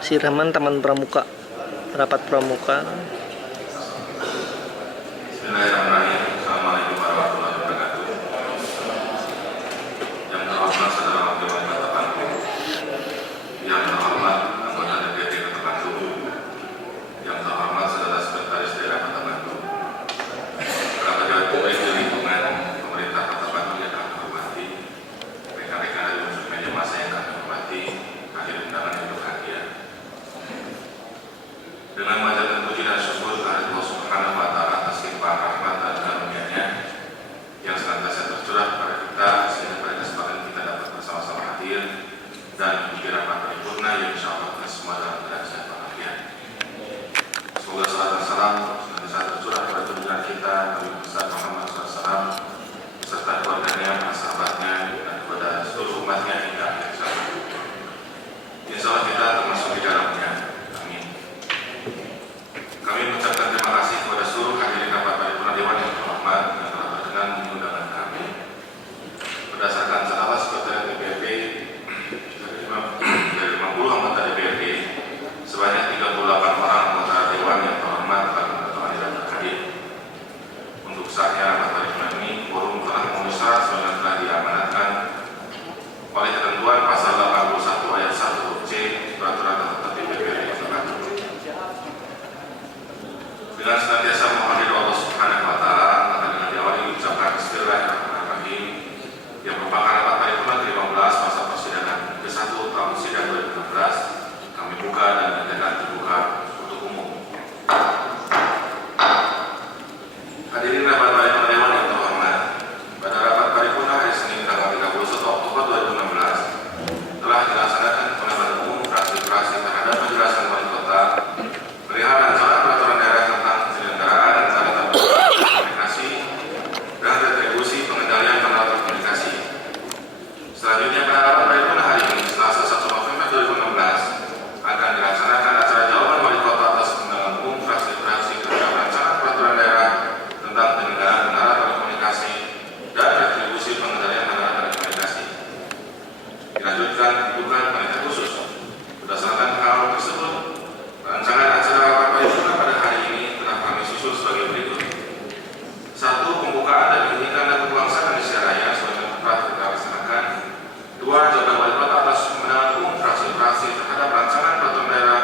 Siraman Taman Pramuka, rapat pramuka. Bismillahirrahmanirrahim. Assalamualaikum warahmatullahi wabarakatuh. Yang terhormat saudara Wakil Wali Kota Bandung, yang terhormat anggota DPRD Kota Bandung, yang terhormat saudara Sekretaris Daerah Kota Bandung, para pejabat publik di lingkungan pemerintah Kota Bandung yang kami hormati, rekan-rekan dari unsur media massa yang kami hormati, hadirin undangan yang berbahagia. Dengan mengajarkan puji dan syukur kepada Allah Subhanahu wa Ta'ala atas limpah rahmat dan karunia-Nya yang senantiasa tercurah kepada kita, sehingga pada kesempatan kita dapat bersama-sama hadir dan mengikuti rapat paripurna yang insyaallah kita semua dalam keadaan sehat walafiat. Semoga salat dan salam senantiasa tercurah kepada junjungan kita Nabi besar Muhammad SAW beserta keluarganya, para sahabatnya, dan kepada seluruh umatnya hingga akhir zaman. Insyaallah kita termasuk di dalamnya. Kami mengucapkan terima kasih kepada seluruh hadirin rapat paripurna Dewan yang terhormat yang telah berkenan mengundang kami. Berdasarkan catatan Sekretariat DPRD dari 50 anggota DPRD, sebanyak 38 orang anggota Dewan yang terhormat telah menentukan diri hadir. Untuk saatnya rapat paripurna ini, quorum telah memenuhi syarat sebagaimana telah diamanatkan oleh ketentuan pasal 81 ayat 1 huruf C Peraturan Tata Tertib DPRD Kota Bandung. Dengan senantiasa memohon Allah Subhanahu wa Ta'ala, maka dengan diawali ucapan Bismillahirrahmanirrahim yang merupakan rapat paripurna ke-15 masa persidangan ke-1 tahun sidang 2016, kami buka dan nyatakan terbuka untuk umum. Hadirin rapat paripurna Dewan yang terhormat, pada rapat paripurna hari Senin tanggal 31 Oktober 2016 telah dilaksanakan pengambilan umum fraksi-fraksi terhadap penjelasan wali kota perihal rancangan peraturan daerah tentang penyelenggaraan acara telekomunikasi dan retribusi pengendalian kanal telekomunikasi. Selanjutnya pada rapat paripurna hari ini, Selasa 1 November 2016, akan dilaksanakan acara jawaban wali kota atas undangan umum fraksi-fraksi terhadap rancangan peraturan daerah tentang penyelenggaraan menara telekomunikasi dan retribusi pengendalian menara telekomunikasi. Dilanjutkan dibuka panitia khusus. Berdasarkan hal tersebut, rancangan acara rapat paripurna pada hari ini telah kami susun sebagai berikut. 1. Pembukaan dan penyidikan dan pembangsakan di Seraya sebagaimana telah kita laksanakan. 2. Jawaban wali kota atas kemenangan umum fraksi-fraksi terhadap rancangan peraturan daerah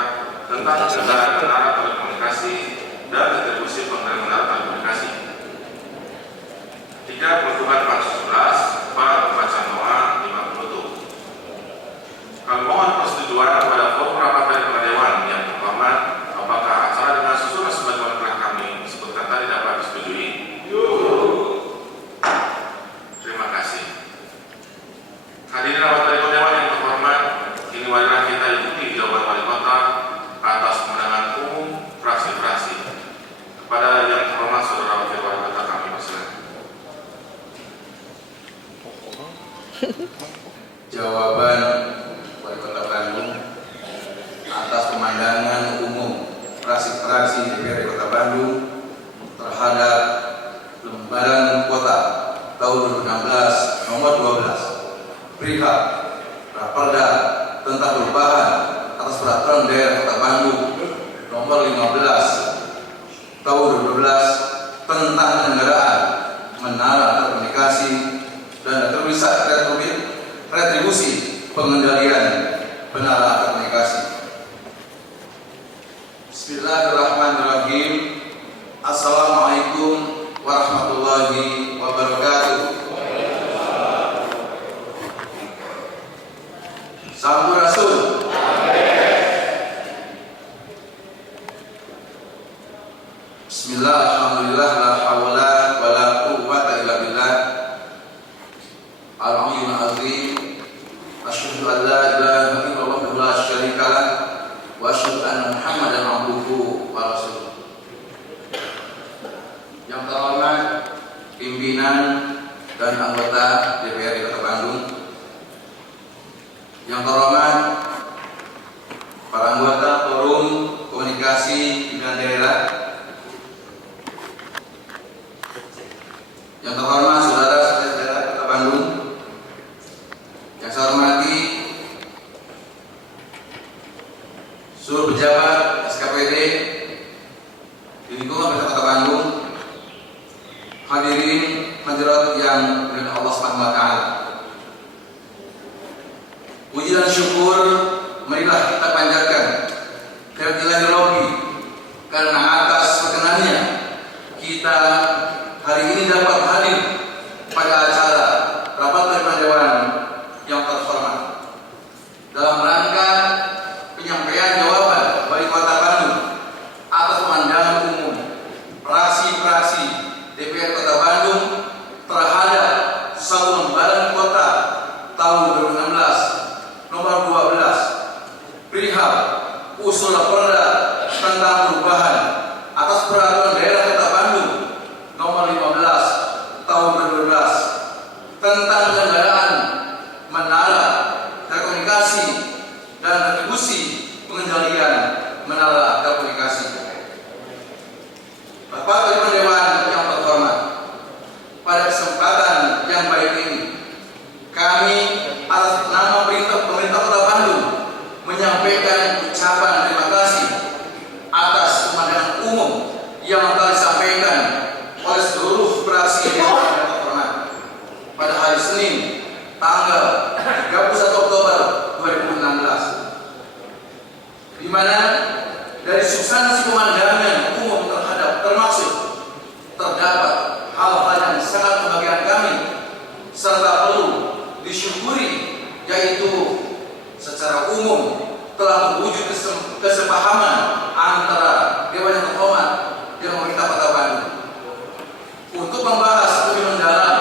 tentang penyelenggaraan menara telekomunikasi dan retribusi pengendalian menara telekomunikasi. 3. Pembentukan pansus 11. 4. Pembacaan doa 5 penutup. Kami mohon persetujuan kepada forum rapat paripurna Dewan yang terhormat, apakah acara dengan susunan sebagaimana telah kami sebutkan tadi dapat disetujui? Terima kasih. Hadirin rapat paripurna Dewan yang terhormat, kini marilah kita ikuti jawaban wali kota atas kemenangan umum fraksi-fraksi. Kepada yang terhormat saudara wakil wali kota kami persilakan. Jawaban Wali Kota Bandung atas pemandangan umum fraksi-fraksi DPRD Kota Bandung terhadap lembaran kota tahun 2016 nomor 12 perihal Raperda tentang perubahan atas peraturan daerah Kota Bandung nomor 15 tahun 2012 tentang penyelenggaraan menara telekomunikasi dan retribusi pengendalian menara telekomunikasi. Bismillahirrahmanirrahim. Assalamualaikum warahmatullahi wabarakatuh. Sampurasun. Bismillah, alhamdulillah, la hawla wa la quwwata illa billah al-'aliyyil 'azim. Asyhadu an la ilaha illallah wa la syarika lah wa asyhadu anna Muhammadan 'abduhu wa rasuluh. Yang terhormat pimpinan dan anggota DPRD Kota Bandung, yang terhormat seluruh pejabat SKPD di lingkungan Pemerintah Kota Bandung, hadirin hadirat yang dimuliakan Allah Subhanahu wa taala. Puji dan syukur marilah kita panjatkan kehadirat Ilahi Rabbi, karena atas perkenannya kita hari ini dapat hadir pada acara rapat pleno dewan yang terhormat dalam rangka penyampaian jawaban Wali Kota Bandung atas pemandangan umum praksi-praksi DPR Kota Bandung terhadap satu lembaran kota tahun 2016 nomor 12 perihal usul Perda tentang perubahan atas peraturan daerah Kota Bandung nomor 15 tahun 2012 tentang penyelenggaraan menara telekomunikasi dan retribusi pengendalian menara telekomunikasi. Bapak Ibu Dewan yang terhormat, pada kesempatan yang baik ini kami atas nama pemerintah Kota Bandung menyampaikan ucapan terima kasih atas pemandangan umum yang telah disampaikan oleh seluruh fraksi yang terhormat pada hari Senin tanggal 31 Oktober 2016, di mana dari substansi pemandangan umum termasuk terdapat hal-hal yang sangat membahagiakan kami serta perlu disyukuri, yaitu secara umum telah terwujud kesepahaman antara Dewan yang terhormat dan pemerintah Kota Bandung untuk membahas lebih mendalam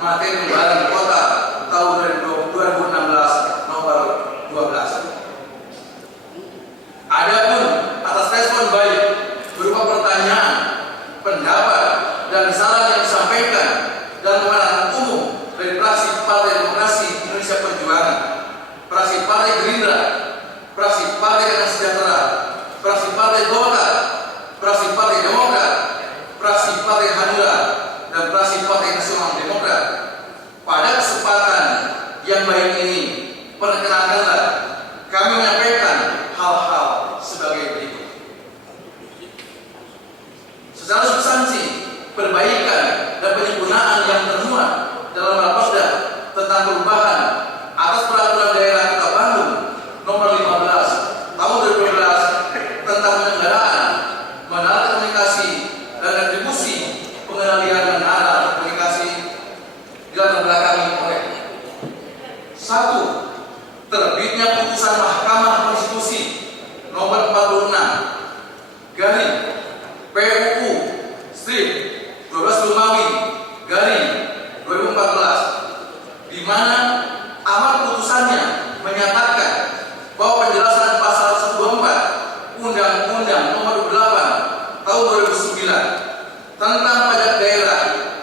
materi lembaran kota tahun 2016 nomor 12. Adapun atas respon baik berupa pertanyaan, pendapat, dan saran yang disampaikan dalam pandangan umum dari fraksi Partai Demokrasi Indonesia Perjuangan, fraksi Partai Gerindra, fraksi Partai Keadilan Sejahtera, fraksi Partai Golkar, fraksi Partai Demokrat, fraksi Partai Hanura, dan fraksi Partai Nasional Demokrat. Pada kesempatan yang baik ini, perkenankanlah kami menyampaikan hal-hal sebagai berikut. Secara substansi, perbaikan dan penyempurnaan yang termuat dalam Raperda tentang perubahan atas peraturan daerah Kota Bandung nomor 15 tahun 2012 tentang penyelenggaraan menara komunikasi dan retribusi pengendalian menara komunikasi dilatar belakangi oleh: 1. Terbitnya putusan Mahkamah Konstitusi nomor 46 garing PUU strip 12 Romawi garing 2014, di mana amar putusannya menyatakan bahwa penjelasan pasal 124 Undang-Undang nomor 28 tahun 2009 tentang pajak daerah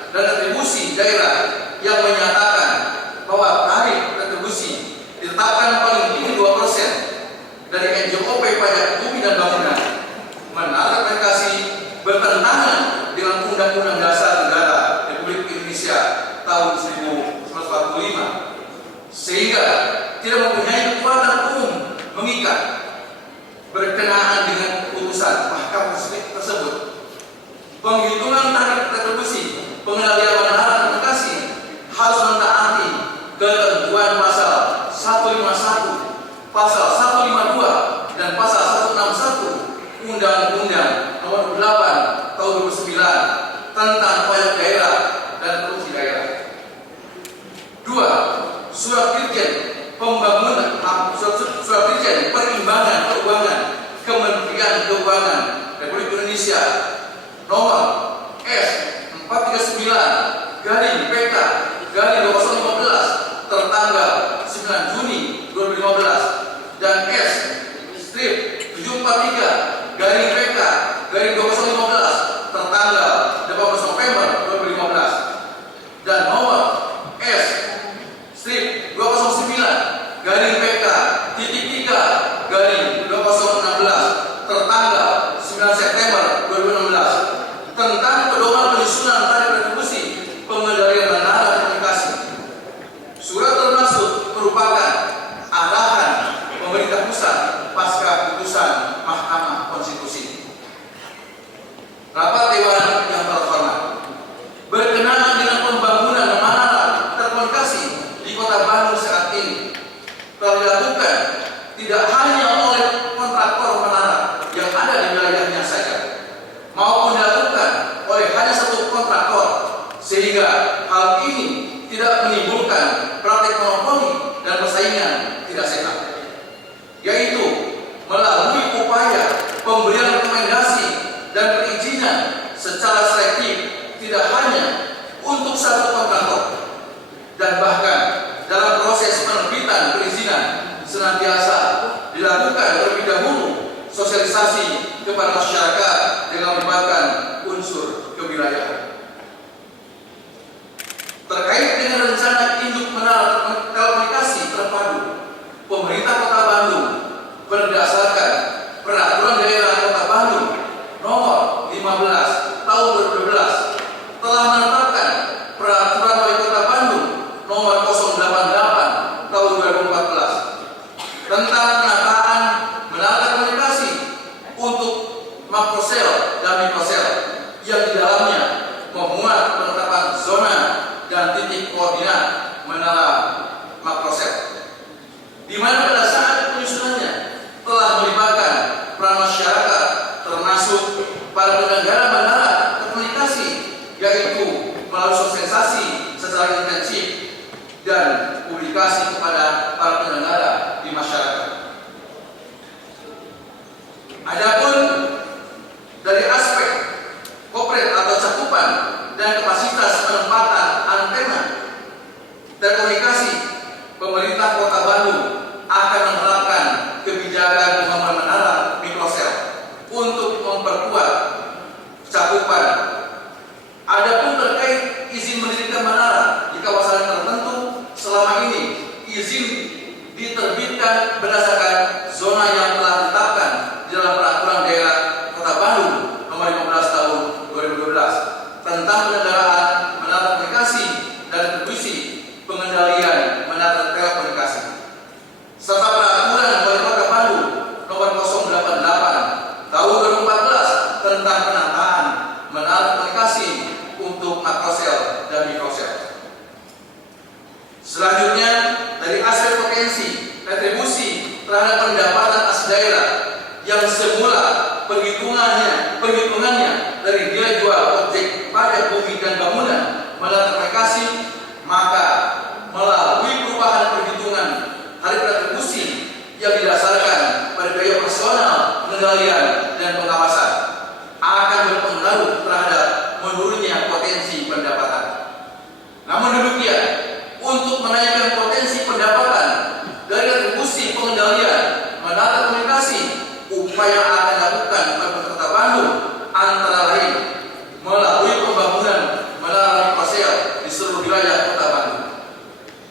dan retribusi daerah yang menyatakan bahwa tarif retribusi ditetapkan paling tinggi 2% dari NJOP pajak bumi dan bangunan menara komunikasi bertentangan dengan Undang-Undang Dasar Negara Republik Indonesia tahun 1945, sehingga tidak mempunyai kekuatan umum mengikat. Berkenaan dengan putusan Mahkamah Konstitusi tersebut, penghitungan tarif retribusi pengendalian menara komunikasi harus mentaati ketentuan pasal 151, pasal 152, dan pasal 161 Undang-Undang nomor 8 tahun 2009 tentang pajak daerah dan retribusi daerah. 2. Surat Dirjen Surat Dirjen Perimbangan Keuangan Kementerian Keuangan Republik Indonesia nomor S439 garing PK garing 2015 tertanggal 9 Juni 2015 dan S strip 743 garing PK garing 2015 tertanggal 18 November 2015 dan nomor S strip 209 garing PK titik 3 garing 2016 tertanggal 9 September 2016 tentang pedoman penyusunan tarif retribusi pengendalian menara komunikasi. Surat tersebut merupakan arahan pemerintah pusat desa pasca putusan Mahkamah Konstitusi. Rapat Dewan yang terhormat, berkenaan dengan pembangunan menara telekomunikasi di Kota Bandung saat ini telah dilakukan tidak hanya oleh kontraktor menara yang ada di wilayahnya saja, maupun dilakukan oleh hanya satu kontraktor, sehingga hal ini tidak menimbulkan praktik monopoli dan persaingan tidak sehat, yaitu melalui upaya pemberian rekomendasi dan perizinan secara selektif tidak hanya untuk satu kontraktor, dan bahkan dalam proses penerbitan perizinan senantiasa dilakukan terlebih dahulu sosialisasi kepada masyarakat dengan melibatkan unsur kewilayahan. Terkait dengan rencana induk menara telekomunikasi terpadu, pemerintah Kota Bandung berdasarkan Peraturan Daerah Kota Bandung Nomor 15 Tahun 2012 telah menetapkan Peraturan Wali Kota Bandung Nomor 088 Tahun 2014 tentang penataan menara telekomunikasi untuk makrosel dan mikrosel, yang di dalamnya memuat penetapan zona dan titik koordinat menara makrosel, di mana pada saat penyusunannya telah melibatkan peran masyarakat termasuk para penyelenggara menara telekomunikasi, yaitu melalui sosialisasi secara intensif dan publikasi kepada para penyelenggara di masyarakat. Adapun dari aspek corporate atau cakupan dan kapasitas penempatan antena telekomunikasi, pemerintah Kota Bandung akan menerapkan kebijakan pembangunan menara mikrosel untuk memperkuat cakupan. Adapun terkait izin mendirikan menara di kawasan tertentu, selama ini izin diterbitkan berdasarkan zona yang telah ditetapkan di dalam Peraturan Daerah Kota Bandung Nomor 15 Tahun 2012 tentang penyelenggaraan menara telekomunikasi dan distribusi pengendalian menara telekomunikasi, serta Peraturan Wali Kota Bandung Nomor 088 Tahun 2014 tentang penataan menara telekomunikasi untuk makrosel dan mikrosel. Selanjutnya, dari aspek potensi retribusi terhadap pendapatan asli daerah yang semula perhitungannya dari nilai jual objek pajak bumi dan bangunan menara telekomunikasi, maka melalui perubahan perhitungan tarif retribusi yang didasarkan pada biaya operasional, pengendalian dan pengawasan akan berpengaruh terhadap menurunnya potensi pendapatan. Namun demikian, untuk menaikkan potensi pendapatan dari retribusi pengendalian menara telekomunikasi, upaya yang akan dilakukan oleh Kota Bandung antara lain melalui pembangunan menara mikrosel di seluruh wilayah Kota Bandung.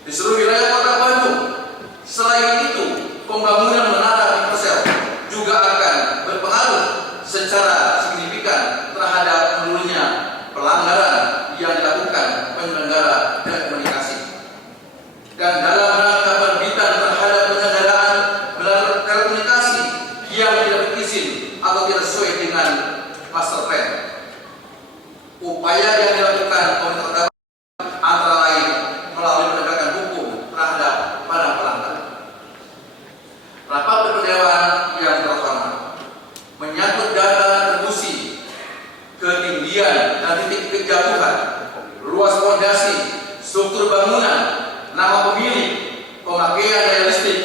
Di seluruh wilayah Kota Bandung. Selain itu, pembangunan menara mikrosel juga akan berpengaruh secara signifikan terhadap menurunnya pelanggaran yang dilakukan penyelenggara telekomunikasi. Dan dalam rangka penerbitan terhadap penyelenggaraan menara telekomunikasi yang tidak berizin atau tidak sesuai dengan master plan, upaya yang dilakukan oleh Kota antara lain melalui penegakan hukum terhadap para pelanggar. Rapat Dewan yang terhormat, menyangkut data retribusi, ketinggian dan titik kejatuhan, luas fondasi, struktur bangunan, nama pemilik, pemakaian daya listrik,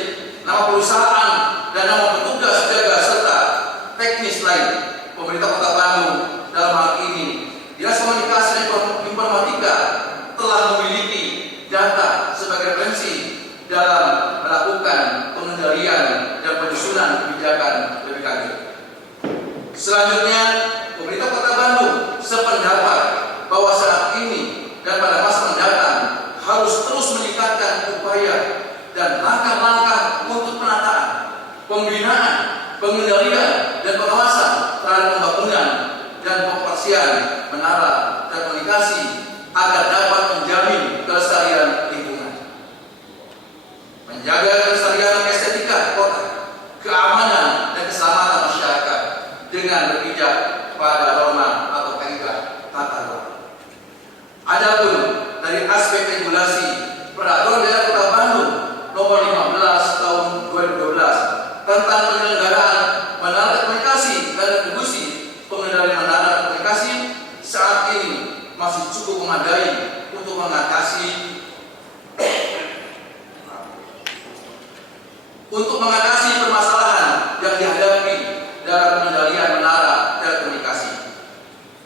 nama perusahaan dan nama petugas jaga serta teknis lain, pemerintah Kota Bandung dalam hal ini Dinas Komunikasi dan Informatika telah memiliki data sebagai referensi dalam melakukan pengendalian dan penyusunan kebijakan lebih lanjut. Selanjutnya, pemerintah Kota Bandung sependapat bahwa saat ini dan pada masa mendatang harus terus meningkatkan upaya dan langkah-langkah untuk penataan, pembinaan, pengendalian dan pengawasan terhadap pembangunan dan pengoperasian menara telekomunikasi agar dapat menjamin kelestarian lingkungan, menjaga kelestarian estetika kota, tentang penyelenggaraan menara komunikasi dan distribusi pengendalian menara komunikasi saat ini masih cukup memadai untuk mengatasi permasalahan yang dihadapi dalam pengendalian menara telekomunikasi.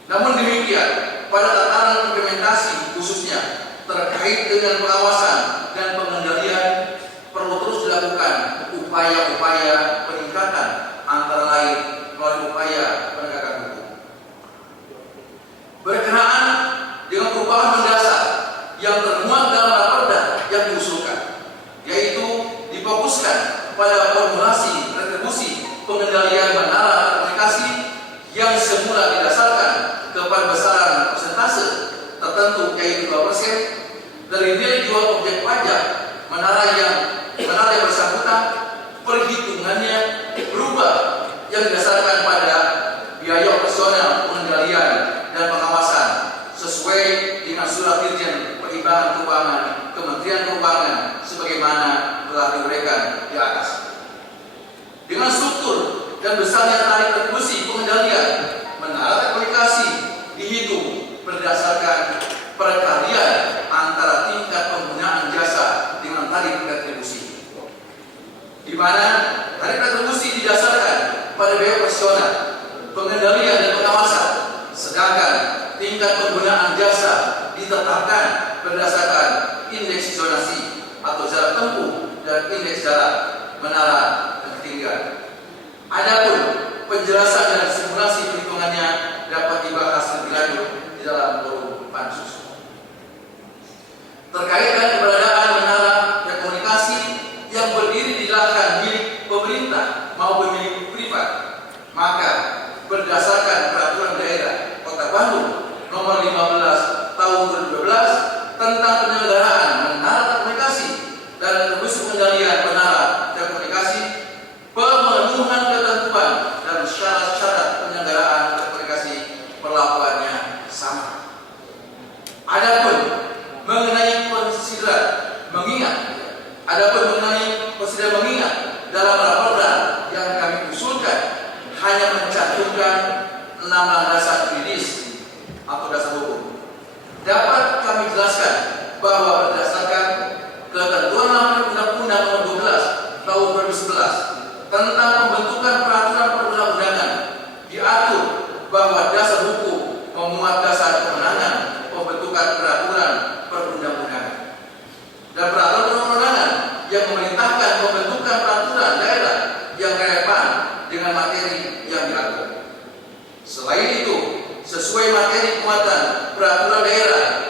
Namun demikian, pada tataran implementasi khususnya terkait dengan pengawasan dan pengendalian perlu terus dilakukan upaya-upaya peningkatan, antara lain melalui upaya penegakan hukum. Berkenaan dengan perubahan mendasar yang termuat dalam raperda yang diusulkan, yaitu difokuskan pada formulasi retribusi pengendalian menara komunikasi yang semula didasarkan kepada besaran persentase tertentu, yaitu 2% dari nilai jual objek pajak menara yang bersangkutan. Perhitungannya berubah yang didasarkan pada biaya operasional pengendalian dan pengawasan sesuai dengan surat Dirjen Perimbangan Keuangan Kementerian Keuangan sebagaimana telah diuraikan di atas. Dengan struktur dan besarnya tarif retribusi pengendalian menara komunikasi dihitung berdasarkan perkalian antara tingkat penggunaan jasa dengan tarif retribusi, di mana tarif retribusi didasarkan pada biaya operasional, pengendalian dan pengawasan, sedangkan tingkat penggunaan jasa ditetapkan berdasarkan indeks zonasi atau jarak tempuh dan indeks jarak menara dan ketinggian. Adapun penjelasan dan simulasi perhitungannya dapat dibahas lebih lanjut di dalam forum pansus. Terkait dengan keberadaan menara telekomunikasi yang berdiri di lahan milik pemerintah maupun milik privat, maka berdasarkan peraturan daerah Kota Bandung nomor 15 tahun 2012 tentang penyelenggaraan menara telekomunikasi dan retribusi pengendalian menara telekomunikasi, pemenuhan ketentuan dan syarat-syarat penyelenggaraan telekomunikasi perlakuannya sama. Adapun mengenai mengingat dalam raperda yang kami usulkan hanya mencantumkan 6 landasan juridis atau dasar hukum. Dapat kami jelaskan bahwa berdasarkan ketentuan Undang-Undang Nomor 12 Tahun 2011 tentang pembentukan peraturan perundang-undangan, diatur bahwa dasar hukum memuat dasar kewenangan pembentukan peraturan perundang-undangan dan peraturan perundang-undangan yang memerintahkan pembentukan peraturan daerah yang relevan dengan materi yang diatur. Selain itu, sesuai materi muatan peraturan daerah,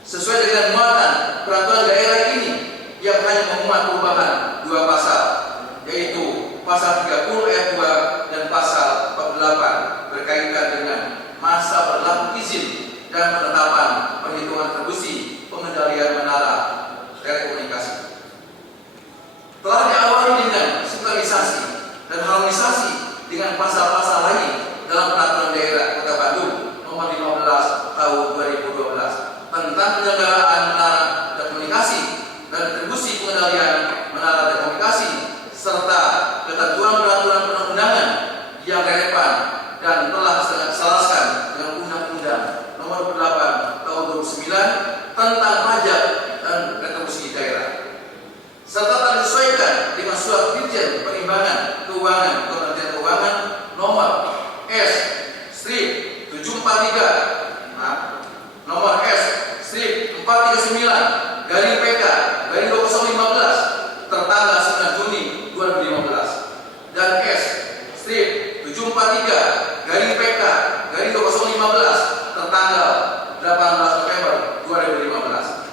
sesuai dengan muatan peraturan daerah ini yang hanya memuat perubahan 2 pasal, yaitu pasal 30 ayat 2 dan pasal 48 berkaitan dengan masa berlaku izin dan penetapan perhitungan retribusi pengendalian menara telekomunikasi. Telah diawali dengan sinkronisasi dan harmonisasi dengan pasal-pasal lain dalam peraturan daerah Kota Bandung nomor 15 tahun 2012 tentang penyelenggaraan menara telekomunikasi dan retribusi pengendalian menara telekomunikasi serta ketentuan peraturan perundang-undangan yang relevan dan telah diselaraskan dengan Undang-Undang nomor 8 tahun 2009 tentang pajak dan retribusi daerah, serta telah disesuaikan dengan surat Dirjen Perimbangan Keuangan Kementerian Keuangan nomor S/439/PK/2015 tertanggal 9 Juni 2015 dan S/743/PK/2015 tertanggal 18 November 2015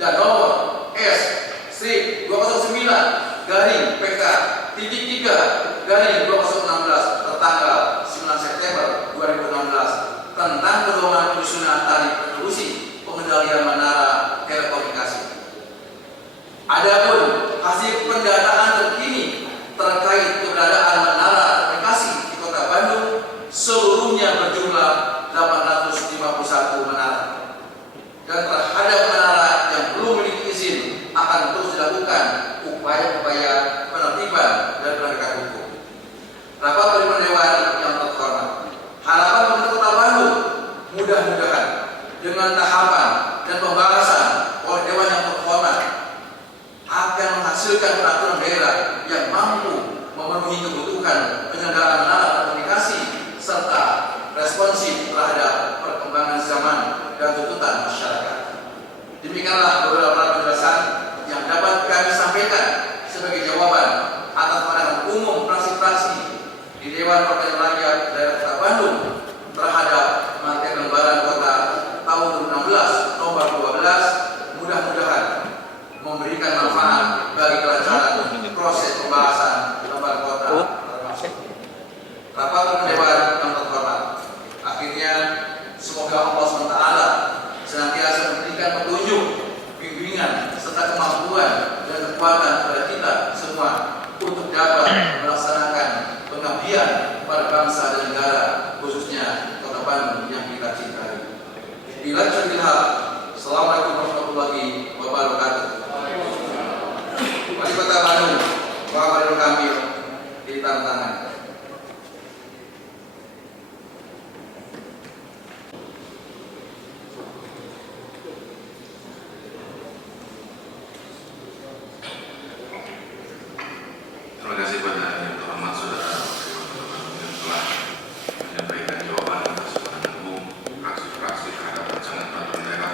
dan nomor S/209/PK/3/2016 tertanggal 9 September 2016 tentang pedoman penyusunan tarif retribusi pengendalian menara telekomunikasi. Adapun hasil pendataan terkini terkait keberadaan menara komunikasi di Kota Bandung seluruhnya berjumlah 851 menara, dan terhadap menara yang belum memiliki izin akan terus dilakukan upaya-upaya penertiban dan penegakan mewujudkan penyelenggaraan menara komunikasi serta responsif terhadap perkembangan zaman dan tuntutan masyarakat. Demikianlah beberapa penjelasan yang dapat kami sampaikan sebagai jawaban atas pandangan umum fraksi-fraksi di Dewan Perwakilan Rakyat Daerah Kota Bandung terhadap materi lembaran kota tahun 2016 nomor 12. Mudah-mudahan memberikan manfaat bagi kelancaran proses pembahasan lembaran kota termasuk rapat Dewan yang terhormat. Akhirnya semoga Allah SWT senantiasa memberikan petunjuk, bimbingan serta kemampuan dan kekuatan kepada kita semua untuk dapat melaksanakan pengabdian pada bangsa dan negara, khususnya Kota Bandung yang kita cintai. Dilanjut bilhaq. Assalamualaikum warahmatullahi wabarakatuh. Wali Kota Bandung, Bapak Ridwan Kamil, ditanda tangan. Terima kasih kepada yang terhormat saudara yang telah menyampaikan jawaban atas pandangan umum fraksi-fraksi terhadap rancangan peraturan daerah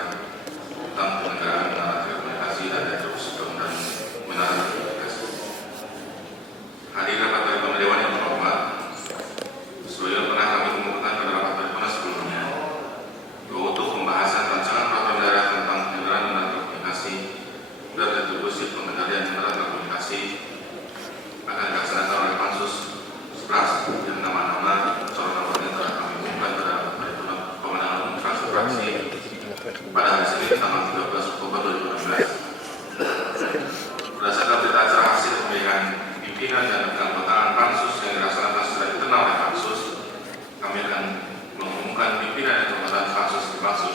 tentang penyelenggaraan menara telekomunikasi dan rekonstruksi bangunan menara telekomunikasi. Hadirin rapat paripurna Dewan yang terhormat, sebagaimana pernah kami kemukakan pada rapat paripurna sebelumnya, bahwa untuk pembahasan rancangan peraturan daerah tentang penyelenggaraan menara telekomunikasi dan rekonstruksi pengendalian menara telekomunikasi akan dilaksanakan oleh Pansus 11 yang nama-nama calon anggotanya telah kami umumkan pada rapat paripurna pemenangan umum fraksi-fraksi pada hari Senin tanggal 13 Oktober 2016. Berdasarkan berita acara hasil pemilihan pimpinan dan keanggotaan Pansus yang dilaksanakan secara internal oleh Pansus, kami akan mengumumkan pimpinan dan keanggotaan Pansus dimaksud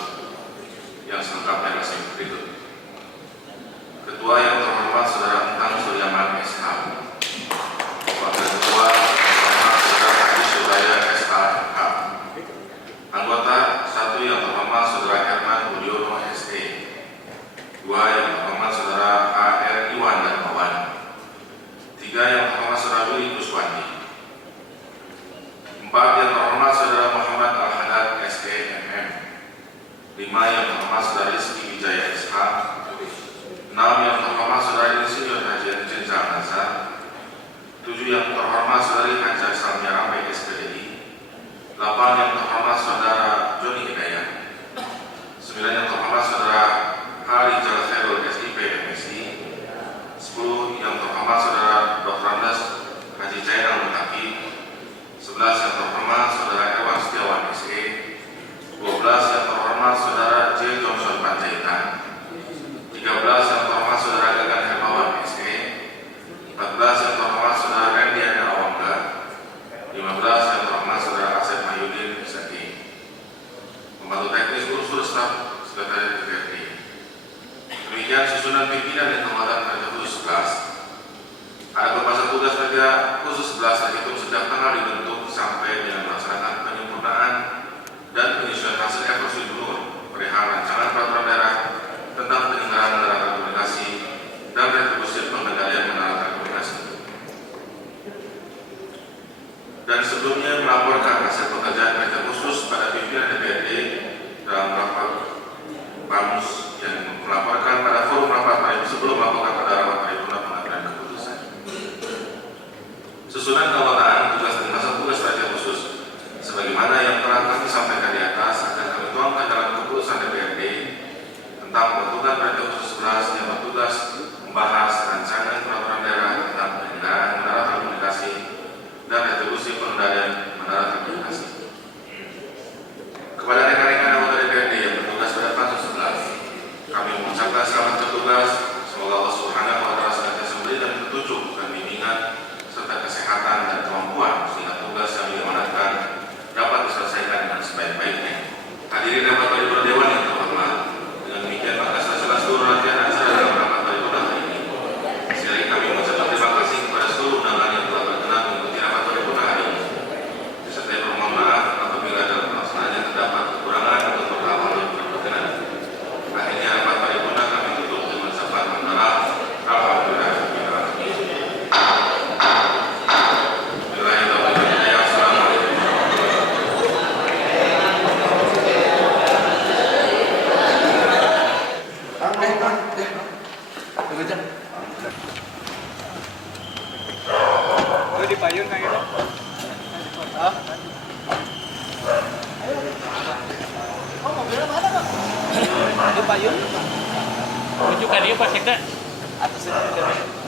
yang selengkapnya adalah sebagai berikut. Ketua yang terhormat Saudara Entang Suryaman SH. Wakil Ketua terhormat Saudara Haji Suraya SH. Anggota 1 yang terhormat Saudara Herman Budiono SE. 2 yang terhormat Saudara AR Iwan Darmawan. 3 yang terhormat Saudara Willy Kuswandi. 4 yang terhormat Saudara Muhammad Al-Hadad SE MM. 5 yang terhormat Saudara Rizky Wijaya SH. 6 yang terhormat Saudara Insinyur Haji Jenza Nazar. 7 yang terhormat Saudari Haja Salmia Ramai SPDI. 8 yang terhormat Saudara Joni Hidayat. 9 yang terhormat Saudara Hari Jalal Khairul SIP MSI. 10 yang terhormat Saudara Dr. Andes Haji Jainal Mutaki. 11 yang terhormat Saudara Ewan Setiawan SE. 12 yang terhormat Saudara J. Johnson Panjaitan. 13 yang terhormat Saudara Gagan Hermawan SE. 14 yang terhormat Saudara Rendiana Awangga. 15 yang terhormat Saudara Asep Mahyudin SE. Pembantu teknis unsur staf sekretariat DPRD. Demikian susunan pimpinan dan keanggotaan kerja khusus 11. Ada pembahasan tugas kerja khusus 11 terhitung sejak tanggal dibentuk sampai dengan melaksanakan penyempurnaan dan penyusunan hasil evaluasi gubernur perihal rancangan peraturan daerah tentang penyelenggaraan menara telekomunikasi dan retribusi pengendalian menara telekomunikasi. Dan sebelumnya melaporkan hasil pekerjaan kerja khusus pada pimpinan DPRD dalam rapat PAMUS yang melaporkan pada forum rapat paripurna sebelum melaporkan pada rapat paripurna pengambilan keputusan. Susunan keanggotaan tugas dan masa tugas kerja khusus sebagaimana yang telah kami sampaikan di atas akan kami tuangkan dalam keputusan DPRD tentang pembentukan kerja khusus 11 yang bertugas membahas rancangan peraturan daerah tentang penyelenggaraan menara telekomunikasi dan retribusi pengendalian menara telekomunikasi. Kepada rekan-rekan anggota DPRD yang bertugas pada Pansus 11, kami mengucapkan selamat bertugas. Semoga Allah Subhanahu wa Ta'ala senantiasa memberikan petunjuk dan bimbingan serta kesehatan dan Payun kayak gitu. Oh, mobilnya mana, Bang? Di Payun. Tunjukkan dia Pak Sekda. Atas ini.